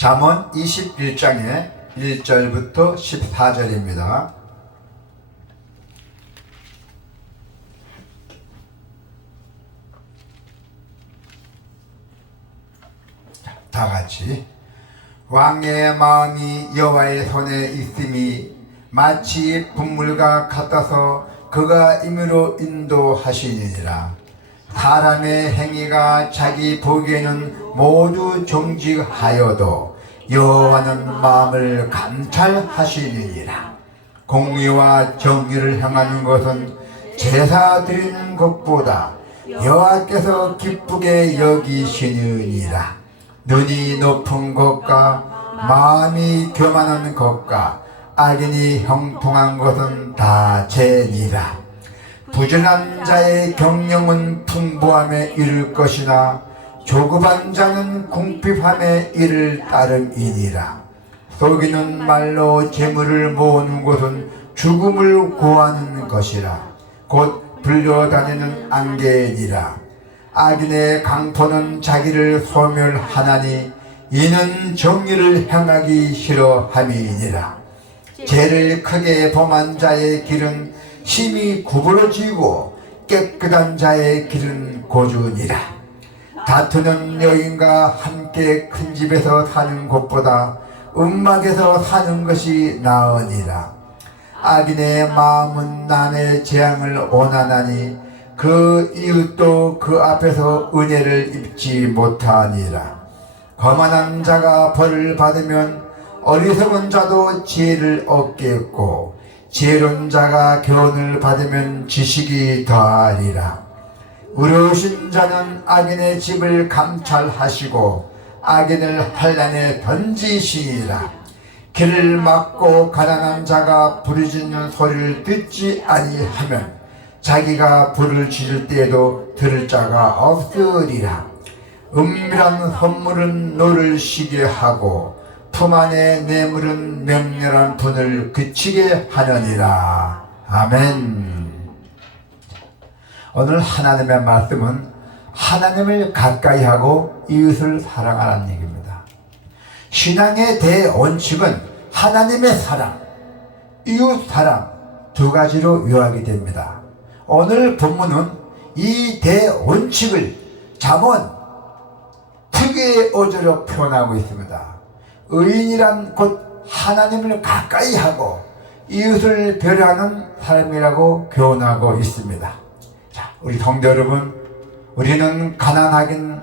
잠언 21장의 1절부터 14절입니다. 다 같이. 왕의 마음이 여호와의 손에 있음이 마치 분물과 같아서 그가 임의로 인도하시니라. 사람의 행위가 자기 보기에는 모두 정직하여도 여호와는 마음을 감찰하시느니라. 공의와 정의를 행하는 것은 제사 드리는 것보다 여호와께서 기쁘게 여기시느니라. 눈이 높은 것과 마음이 교만한 것과 악인이 형통한 것은 다 죄니라. 부지런한 자의 경영은 풍부함에 이를 것이나 조급한 자는 궁핍함에 이를 따름이니라. 속이는 말로 재물을 모으는 것은 죽음을 구하는 것이라. 곧 불려다니는 안개니라. 악인의 강포는 자기를 소멸하나니 이는 정의를 행하기 싫어함이니라. 죄를 크게 범한 자의 길은 심히 구부러지고 깨끗한 자의 길은 고주니라. 다투는 여인과 함께 큰 집에서 사는 것보다 음막에서 사는 것이 나으니라. 악인의 마음은 남의 재앙을 원하나니 그 이웃도 그 앞에서 은혜를 입지 못하니라. 거만한 자가 벌을 받으면 어리석은 자도 지혜를 얻겠고 지혜로운 자가 교훈을 받으면 지식이 더하리라. 의로우신 자는 악인의 집을 감찰하시고 악인을 환난에 던지시니라. 길을 막고 가난한 자가 부르짖는 소리를 듣지 아니하면 자기가 불을 지를 때에도 들을 자가 없으리라. 은밀한 선물은 노를 쉬게 하고 품 안의 뇌물은 맹렬한 분을 그치게 하느니라. 아멘. 오늘 하나님의 말씀은 하나님을 가까이 하고 이웃을 사랑하라는 얘기입니다. 신앙의 대원칙은 하나님의 사랑, 이웃 사랑 두 가지로 요약이 됩니다. 오늘 본문은 이 대원칙을 잠언 특유의 어조로 표현하고 있습니다. 의인이란 곧 하나님을 가까이 하고 이웃을 배려하는 사람이라고 교훈하고 있습니다. 자, 우리 성도 여러분, 우리는 가난하든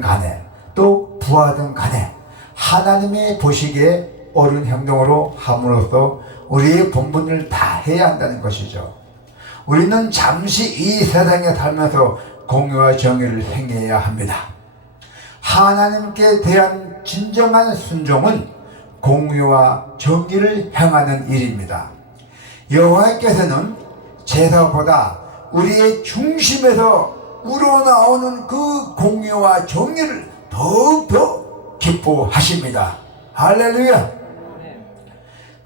간에 또 부하든 간에 하나님이 보시기에 옳은 행동으로 함으로써 우리의 본분을 다 해야 한다는 것이죠. 우리는 잠시 이 세상에 살면서 공의와 정의를 행해야 합니다. 하나님께 대한 진정한 순종은 공의와 정의를 행하는 일입니다. 여호와께서는 제사보다 우리의 중심에서 우러나오는 그 공의와 정의를 더욱더 기뻐하십니다. 할렐루야.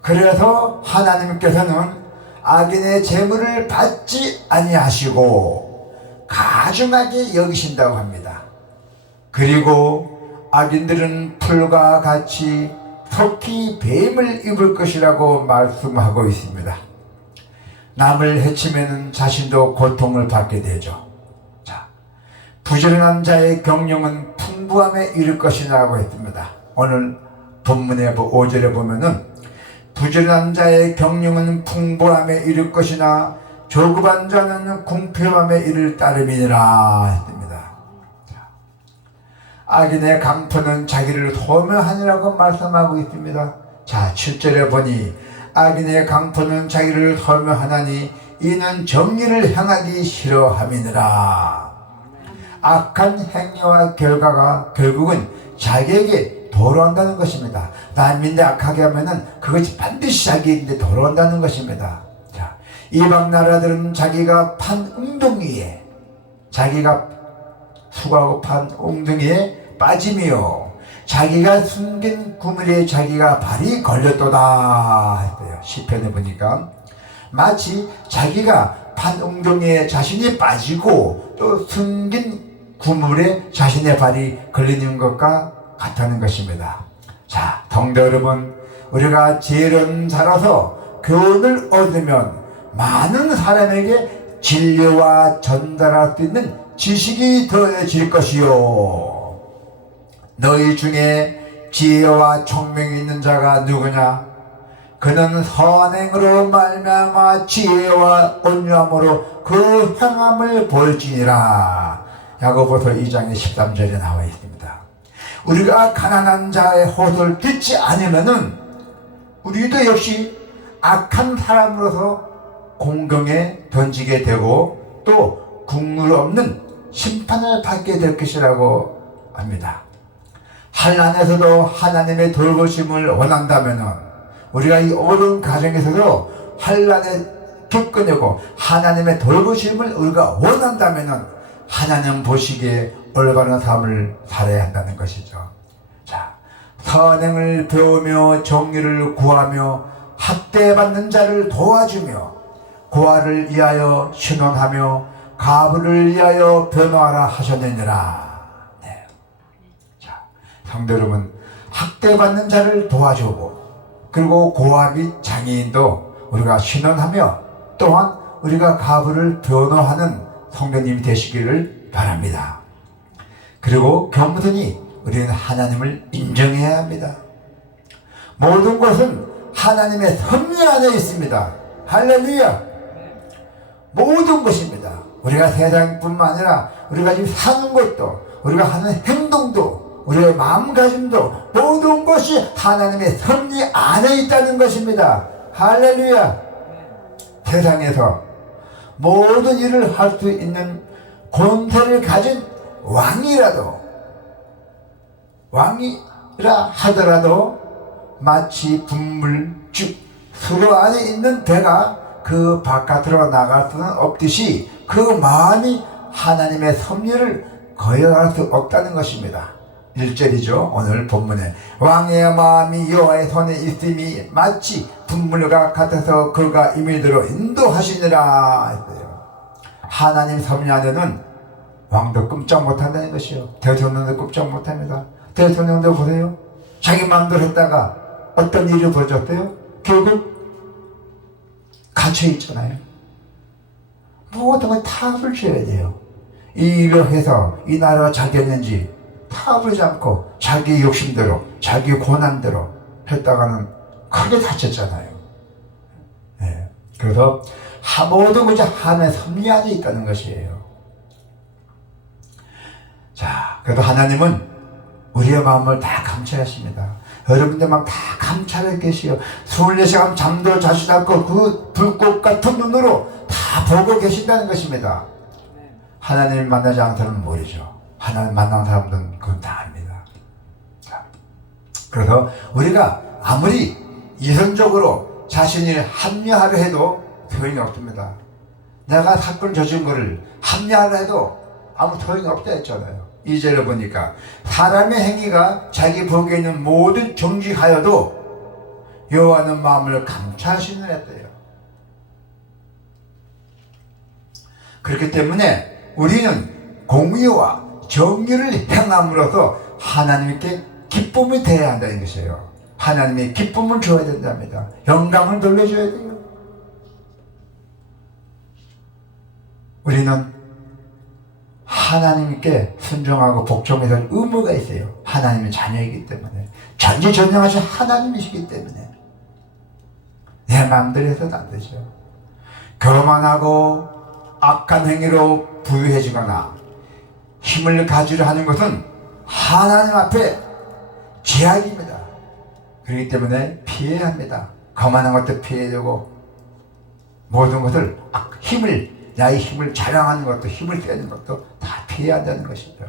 그래서 하나님께서는 악인의 재물을 받지 아니하시고 가중하게 여기신다고 합니다. 그리고 악인들은 풀과 같이 속히 뱀을 입을 것이라고 말씀하고 있습니다. 남을 해치면 자신도 고통을 받게 되죠. 자, 부지런한 자의 경영은 풍부함에 이를 것이라고 했습니다. 오늘 본문의 5절에 보면은 부지런한 자의 경영은 풍부함에 이를 것이나 조급한 자는 궁핍함에 이를 따름이니라 했습니다. 악인의 강포는 자기를 소멸하니라고 말씀하고 있습니다. 자, 7절에 보니 악인의 강포는 자기를 소멸하나니 이는 정의를 행하기 싫어함이니라. 악한 행위와 결과가 결국은 자기에게 돌아온다는 것입니다. 남인데 악하게 하면은 그것이 반드시 자기에게 돌아온다는 것입니다. 자, 이방 나라들은 자기가 판 웅덩이에, 자기가 수고하고 판 웅덩이에 빠지며 자기가 숨긴 구물에 자기가 발이 걸렸도다 했어요. 시편에 보니까 마치 자기가 판 웅덩이에 자신이 빠지고 또 숨긴 구물에 자신의 발이 걸리는 것과 같다는 것입니다. 자, 성도 여러분, 우리가 지혜로운 자라서 교훈을 얻으면 많은 사람에게 진리와 전달할 수 있는 지식이 더해질 것이요. 너희 중에 지혜와 총명이 있는 자가 누구냐? 그는 선행으로 말미암아 지혜와 온유함으로 그 행함을 볼지니라. 야고보서 2장의 13절에 나와 있습니다. 우리가 가난한 자의 호소를 듣지 않으면은 우리도 역시 악한 사람으로서 공경에 던지게 되고 또 국물 없는 심판을 받게 될 것이라고 합니다. 환난에서도 하나님의 돌보심을 원한다면은 우리가 이 어려운 가정에서도 환난에 겪어내고 하나님의 돌보심을 우리가 원한다면은 하나님 보시기에 올바른 삶을 살아야 한다는 것이죠. 자, 선행을 배우며 정의를 구하며 학대받는 자를 도와주며 고아를 위하여 신원하며 가부를 위하여 변호하라 하셨느니라. 네. 자, 성도 여러분, 학대받는 자를 도와주고 그리고 고아 및 장애인도 우리가 신원하며 또한 우리가 가부를 변호하는 성도님이 되시기를 바랍니다. 그리고 겸손히 우리는 하나님을 인정해야 합니다. 모든 것은 하나님의 섭리 안에 있습니다. 할렐루야. 모든 것입니다. 우리가 세상뿐만 아니라 우리가 지금 사는 것도 우리가 하는 행동도 우리의 마음가짐도 모든 것이 하나님의 섭리 안에 있다는 것입니다. 할렐루야. 세상에서 모든 일을 할 수 있는 권세를 가진 왕이라 하더라도 마치 분물즉 수로 안에 있는 배가 그 바깥으로 나갈 수는 없듯이 그 마음이 하나님의 섭리를 거역할 수 없다는 것입니다. 1절이죠. 오늘 본문에 왕의 마음이 여호와의 손에 있음이 마치 분물과 같아서 그가 임의대로 인도하시니라 했어요. 하나님 섭리 안에는 왕도 꼼짝 못한다는 것이요. 대통령도 꼼짝 못합니다. 대통령도 보세요. 자기 마음대로 했다가 어떤 일이 벌어졌대요? 결국 갇혀있잖아요. 모든 걸 타협을 줘야 돼요. 이 일을 해서 이 나라가 잘 됐는지 타협하지 않고 자기 욕심대로 자기 고난대로 했다가는 크게 다쳤잖아요. 네. 그래서 모든 것이 하나님의 섭리 안에 있다는 것이에요. 자, 그래도 하나님은 우리의 마음을 다 감찰하십니다. 여러분들 마음 다 감찰해 계시요. 24시간 잠도 자시지 않고 그 불꽃 같은 눈으로 다 보고 계신다는 것입니다. 하나님을 만나지 않는 사람은 모르죠. 하나님 만난 사람들은 그건 다 압니다. 자, 그래서 우리가 아무리 이성적으로 자신이 합리화를 해도 소용이 없습니다. 내가 사건 저지른 거를 합리화를 해도 아무 소용이 없다 했잖아요. 2절에 보니까 사람의 행위가 자기 보기에는 모든 정직하여도 여호와는 마음을 감찰하시는 했대요. 그렇기 때문에 우리는 공의와 정의를 행함으로써 하나님께 기쁨이 돼야 한다는 것이에요. 하나님의 기쁨을 줘야 된답니다. 영광을 돌려줘야 돼요. 우리는 하나님께 순종하고 복종해야 할 의무가 있어요. 하나님의 자녀이기 때문에, 전지전능하신 하나님이시기 때문에 내 마음대로 해서는 안 되죠. 교만하고 악한 행위로 부유해지거나 힘을 가지려 하는 것은 하나님 앞에 죄악입니다. 그렇기 때문에 피해야 합니다. 거만한 것도 피해야 되고 모든 것을 나의 힘을 자랑하는 것도 힘을 빼는 것도 다 피해야 한다는 것이죠.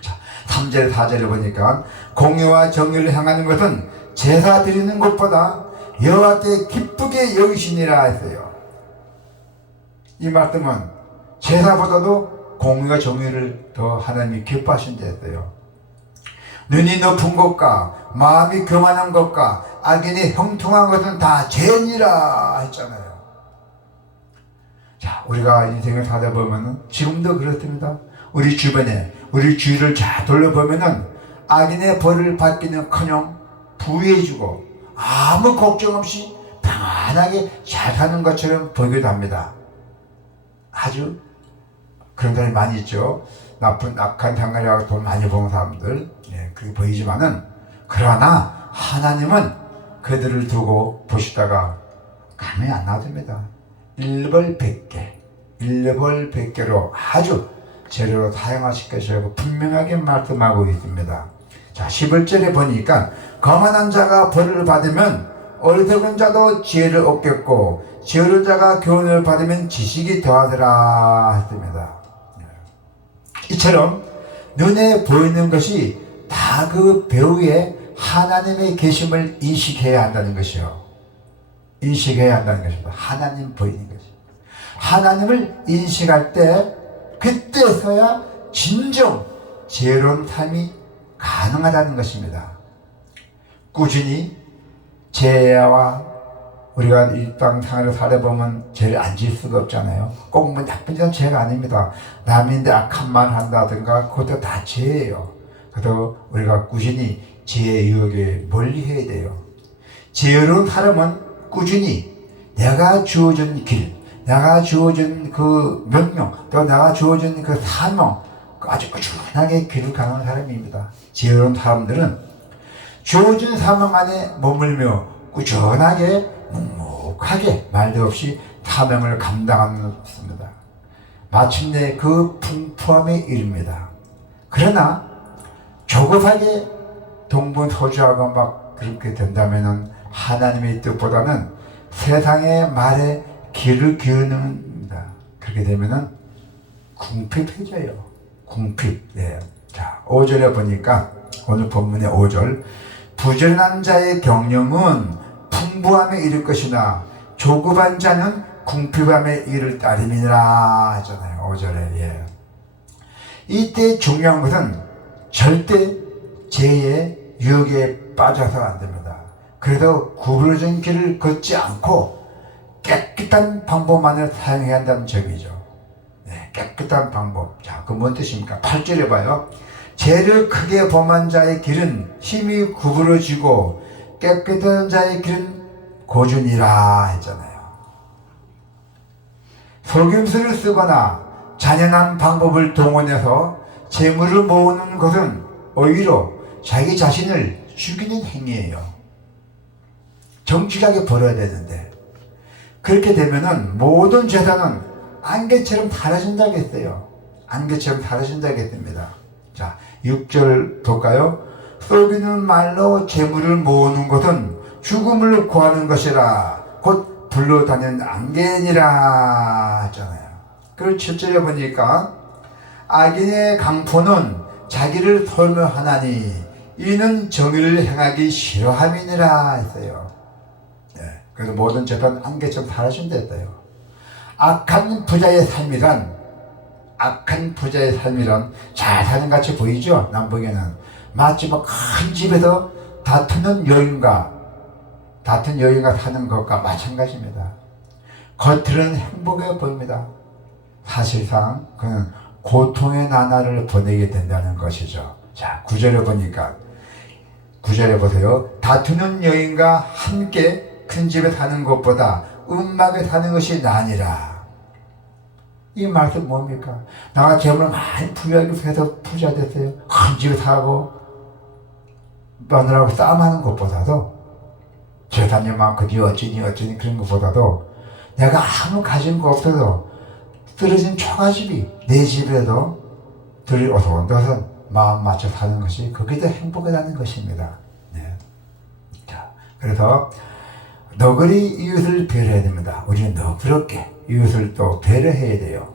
자, 3절 4절에 보니까 공의와 정의를 행하는 것은 제사 드리는 것보다 여호와께 기쁘게 여기시니라 했어요. 이 말씀은 제사보다도 공의와 정의를 더 하나님이 기뻐하신다 했어요. 눈이 높은 것과 마음이 교만한 것과 악인이 형통한 것은 다 죄니라 했잖아요. 자, 우리가 인생을 살다 보면은 지금도 그렇습니다. 우리 주변에 우리 주위를 잘 돌려보면은 악인의 벌을 받기는커녕 부유해지고 아무 걱정 없이 평안하게 잘 사는 것처럼 보이기도 합니다. 아주 그런 사람이 많이 있죠. 나쁜 악한 장가리하고 돈 많이 버는 사람들, 그렇게 보이지만은, 그러나 하나님은 그들을 두고 보시다가 가만히 안 놔둡니다. 일벌백계로 아주 재료로 사용하실 것이라고 분명하게 말씀하고 있습니다. 자, 11절에 보니까 거만한 자가 벌을 받으면 어리석은 자도 지혜를 얻겠고 지혜로운 자가 교훈을 받으면 지식이 더하더라 했습니다. 이처럼 눈에 보이는 것이 다 그 배후에 하나님의 계심을 인식해야 한다는 것이요. 인식해야 한다는 것입니다. 하나님 보이는 것이. 하나님을 인식할 때 그때서야 진정 지혜로운 삶이 가능하다는 것입니다. 꾸준히 죄와 우리가 이 땅 생활을 살아보면 죄를 안 지을 수가 없잖아요. 꼭 뭐 나쁜 짓은 죄가 아닙니다. 남인데 악한 말 한다든가 그것도 다 죄예요. 그래서 우리가 꾸준히 죄의 유혹에 멀리 해야 돼요. 지혜로운 사람은 꾸준히 내가 주어진 길, 내가 주어진 그 명령, 또 내가 주어진 그 사명 아주 꾸준하게 길을 가는 사람입니다. 지혜로운 사람들은 주어진 사명 안에 머물며 꾸준하게 묵묵하게 말도 없이 사명을 감당하는 것입니다. 마침내 그 풍부함에 이릅니다. 그러나 조급하게 동분서주하고 막 그렇게 된다면은 하나님의 뜻보다는 세상의 말에 귀를 기울입니다. 그렇게 되면은 궁핍해져요. 궁핍. 자, 5절에 보니까 오늘 본문의 5절, 부지런한 자의 경영은 풍부함에 이를 것이나 조급한 자는 궁핍함에 이를 따름이니라 하잖아요. 5절에. 이때 중요한 것은 절대 죄의 유혹에 빠져서 안 됩니다. 그래도 구부러진 길을 걷지 않고 깨끗한 방법만을 사용해야 한다는 점이죠. 깨끗한 방법. 자, 그 뭔 뜻입니까? 8절에 봐요. 죄를 크게 범한 자의 길은 힘이 구부러지고 깨끗한 자의 길은 고준이라 했잖아요. 속임수를 쓰거나 잔인한 방법을 동원해서 재물을 모으는 것은 오히려 자기 자신을 죽이는 행위예요. 정직하게 벌어야 되는데 그렇게 되면은 모든 재산은 안개처럼 사라진다고 했어요. 안개처럼 사라진다고 했습니다. 자, 6절 볼까요? 속이는 말로 재물을 모으는 것은 죽음을 구하는 것이라 곧 불러다니는 안개니라 하잖아요. 그리고 7절에 보니까 악인의 강포는 자기를 소멸하나니 이는 정의를 행하기 싫어함이니라 했어요. 그래서 모든 재판 안개처럼 사라진다 했어요. 악한 부자의 삶이란 잘 사는 같이 보이죠? 남북에는 마치 뭐 큰 집에서 다투는 여인과 사는 것과 마찬가지입니다. 겉으로는 행복해 보입니다. 사실상 그는 고통의 나날을 보내게 된다는 것이죠. 자, 9절에 보니까 9절에 보세요. 다투는 여인과 함께 큰 집에 사는 것보다 음막에 사는 것이 나으니라. 이 말씀 뭡니까? 나가 재물을 많이 부유하게 해서 부자 됐어요. 큰 집에 사고 마누라하고 싸움하는 것보다도 재산이 많거니 어쩌니 그런 것보다도 내가 아무 가진 거 없어도 쓰러진 초가집이 내 집에도 들이 오손도손 마음 맞춰 사는 것이 그게 더 행복하다는 것입니다. 자, 그래서 너그리 이웃을 배려해야 됩니다. 우리는 너그럽게 이웃을 또 배려해야 돼요.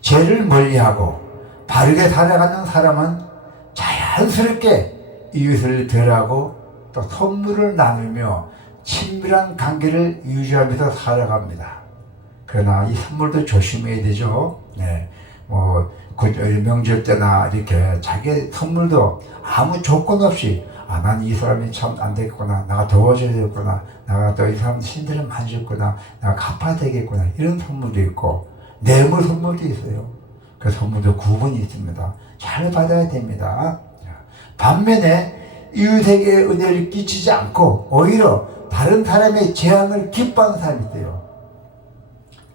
죄를 멀리하고 바르게 살아가는 사람은 자연스럽게 이웃을 배려하고 또 선물을 나누며 친밀한 관계를 유지하면서 살아갑니다. 그러나 이 선물도 조심해야 되죠. 명절 때나 이렇게 자기 선물도 아무 조건 없이 난 이 사람이 참 안 되겠구나, 내가 도와줘야 되겠구나, 내가 또 이 사람 신들을 많이 줬구나, 내가 갚아야 되겠구나, 이런 선물도 있고 뇌물 선물도 있어요. 그 선물도 구분이 있습니다. 잘 받아야 됩니다. 반면에 이웃에게 은혜를 끼치지 않고 오히려 다른 사람의 재앙을 기뻐하는 사람이 있어요.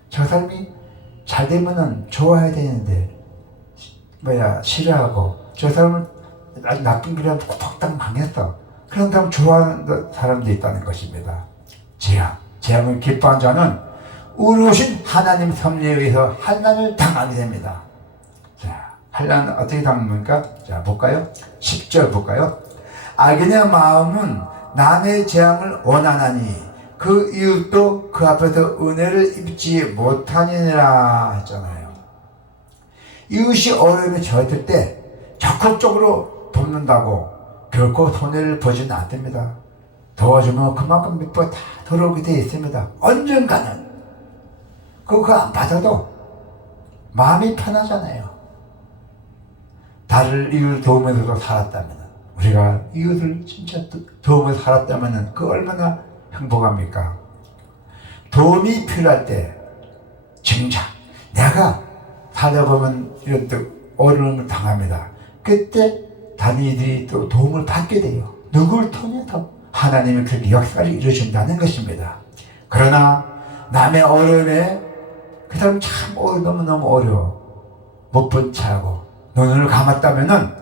저 사람이 잘 되면은 좋아야 되는데 싫어하고, 저 사람은 아주 나쁜 길을 하면 팍팍 망했어. 그런 사람 좋아하는 사람도 있다는 것입니다. 재앙을 기뻐한 자는 의로우신 하나님 섭리에 의해서 환난을 당하게 됩니다. 자, 환난 어떻게 당합니까? 자, 볼까요? 10절 볼까요? 악인의 마음은 남의 재앙을 원하나니 그 이웃도 그 앞에서 은혜를 입지 못하니라 했잖아요. 이웃이 어려움에 처했을 때 적극적으로 돕는다고 결코 손해를 보지는 않습니다. 도와주면 그만큼 몇 번 다 들어오게 되어 있습니다. 언젠가는 그거 안 받아도 마음이 편하잖아요. 다른 이웃을 도우면서도 살았다면, 우리가 이웃을 진짜 도우면서 살았다면 그 얼마나 행복합니까? 도움이 필요할 때 진짜 내가 살다 보면 이런 또 어려움을 당합니다. 그때 다른 이들이 또 도움을 받게 돼요. 누구를 통해서 하나님이 그렇게 역사를 이루어준다는 것입니다. 그러나 남의 어려움에 그 사람 참 너무너무 어려워, 못 본 차고 눈을 감았다면은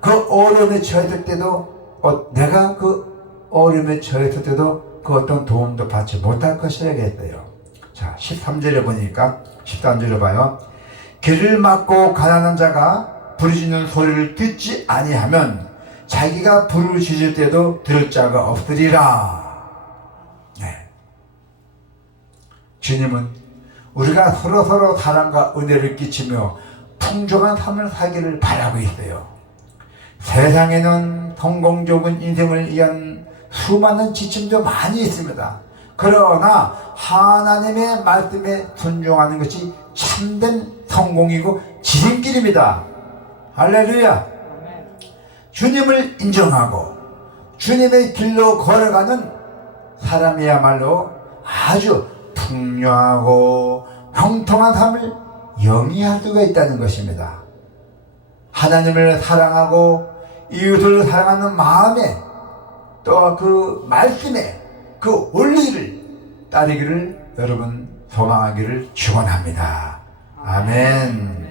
그 어려움에 처했을 때도 내가 그 어려움에 처했을 때도 그 어떤 도움도 받지 못할 것이라겠어요. 자, 13절에 보니까 13절에 봐요. 길을 막고 가난한 자가 부르짖는 소리를 듣지 아니하면 자기가 부르짖을 때도 들을 자가 없으리라. 네. 주님은 우리가 서로 사랑과 은혜를 끼치며 풍족한 삶을 살기를 바라고 있어요. 세상에는 성공적인 인생을 위한 수많은 지침도 많이 있습니다. 그러나 하나님의 말씀에 순종하는 것이 참된 성공이고 지름길입니다. 할렐루야. 주님을 인정하고 주님의 길로 걸어가는 사람이야말로 아주 풍요하고 형통한 삶을 영위할 수가 있다는 것입니다. 하나님을 사랑하고 이웃을 사랑하는 마음에 또 그 말씀에 그 원리를 따르기를 여러분 소망하기를 축원합니다. 아멘.